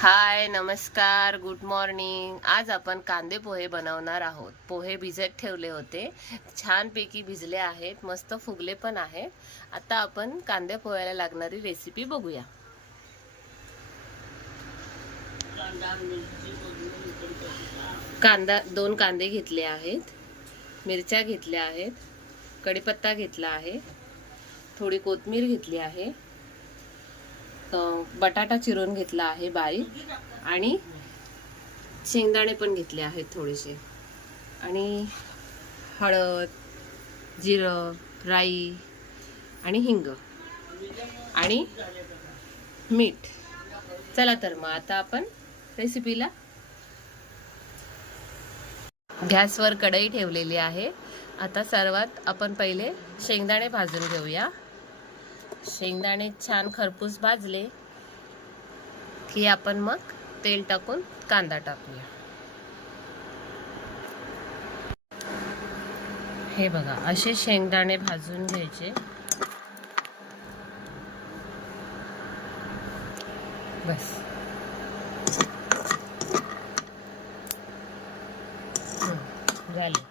हाय, नमस्कार, good morning. आज आपण कांदे पोहे बनवणार आहोत. पोहे भिजत ठेवले होते, छानपैकी भिजले आहेत, मस्त फुगले पण आहेत. आता आपण कांदे पोह्याला लागणारी रेसिपी बघूया. दोन कांदे घेतले आहेत, मिरच्या घेतल्या आहेत, कढीपत्ता घेतला आहे, थोडी कोथिंबीर घेतली आहे, बटाटा चिरून घेतला आहे बारीक, आणि शेंगदाणे पण घेतले आहेत थोडेसे, आणि हळद, जिरं, राई आणि हिंग आणि मीठ. चला तर मग आता आपण रेसिपीला. गॅसवर कढई ठेवलेली आहे. आता सर्वात आपण पहिले शेंगदाणे भाजून घेऊया. शेंगदाणे छान खरपूस भाजले की आपण मग तेल टाकून कांदा टाकूया. हे बघा, असे शेंगदाणे भाजून घ्यायचे. बस. झाले.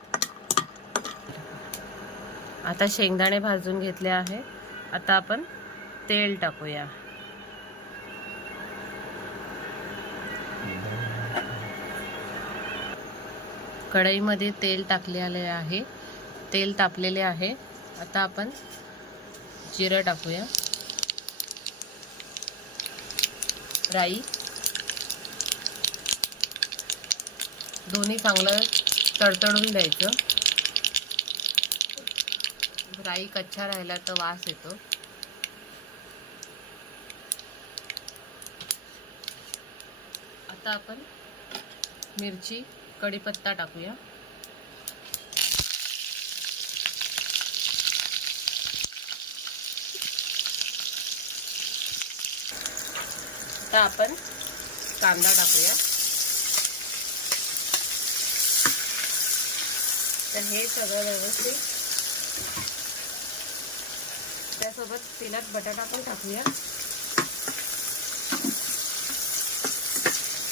आता शेंगदाणे भाजून घेतले आहे. आता आपण तेल टाकूया. कढईमध्ये तेल टाकलेले आहे. तेल तापलेले आहे. आता आपण जिरं टाकूया, राई, दोन्ही चांगलं तडतडून द्यायचं. राई कच्चा राहिला तर वास येतो. आता आपण मिरची, कढीपत्ता टाकूया. आता आपण कांदा टाकूया. तर हे सगळं व्यवस्थित, त्यासोबत तेलात बटाटा पण टाकूया.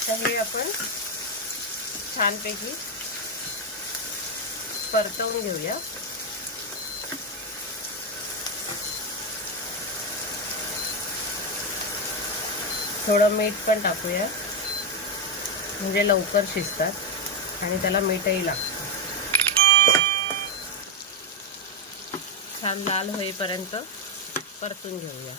तर हे आपण छानपैकी परतवून घेऊया. थोडं मीठ पण टाकूया, म्हणजे लवकर शिजतात आणि त्याला मीठही लागतं. छान लाल होईपर्यंत परतून घेऊया.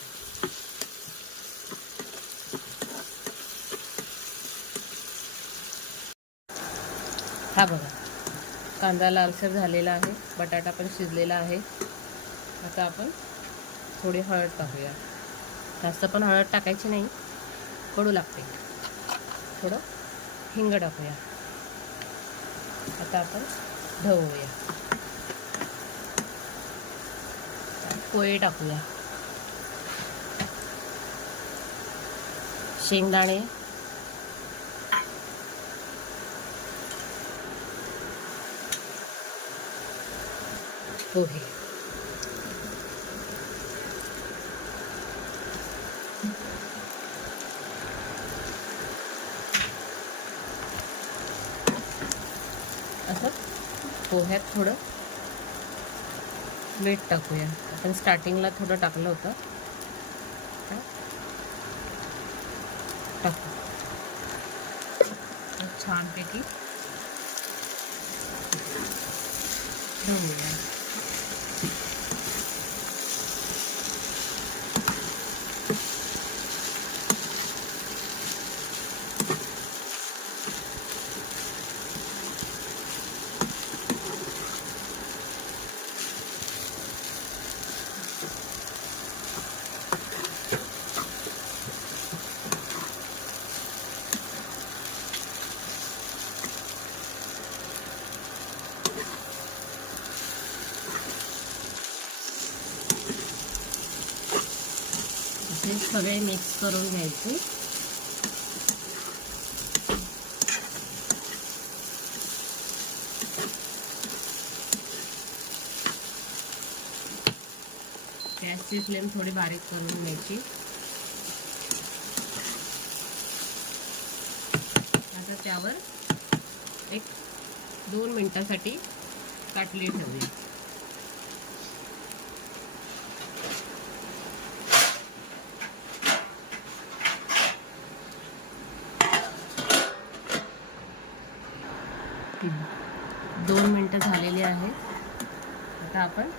हा बघा, कांदा लालसर झालेला आहे, बटाटा पण शिजलेला आहे. आता आपण थोडी हळद टाकूया. जास्त पण हळद टाकायची नाही, कडू लागते. थोडं हिंग टाकूया. आता आपण ढवळूया. पोहे टाकूया. शेंगदाणे, पोहे, असं पोह्यात थोडं मीठ टाकूया. आपण स्टार्टिंगला थोडं टाकलं होतं, टाकू. छानपैकी ढवळूया. हे सगळे मिक्स करून घ्यायचे. गॅसची फ्लेम थोडी बारीक करून घ्यायची. त्याच्यावर एक 2 मिनिटासाठी ताटली ठेवूया. दोन मिनिटं झालेली आहेत. आता आपण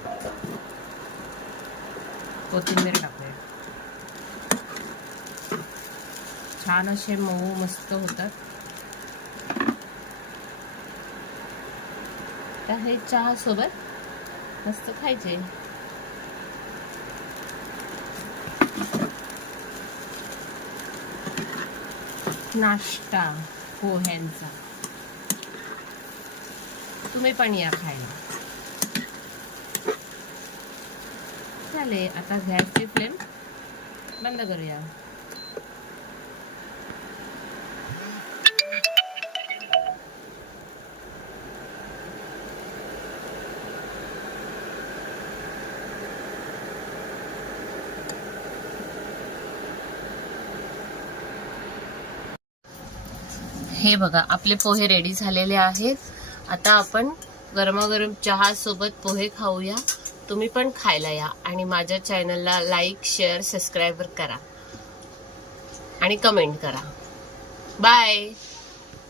कोथिंबीर टाकूया. छान असे मऊ मस्त होतात. तर हे चहा सोबत मस्त खायचे. नाश्ता पोह्यांचा. तुम्ही पण या खायला. झाले. आता गॅसची फ्लेम बंद करूया. हे बघा आपले पोहे रेडी झालेले आहेत. आता आपण गरमागरम चहा सोबत पोहे खाऊया. तुम्ही पण खायला या आणि माझ्या चॅनलला लाईक शेअर सबस्क्राईब करा आणि कमेंट करा. बाय.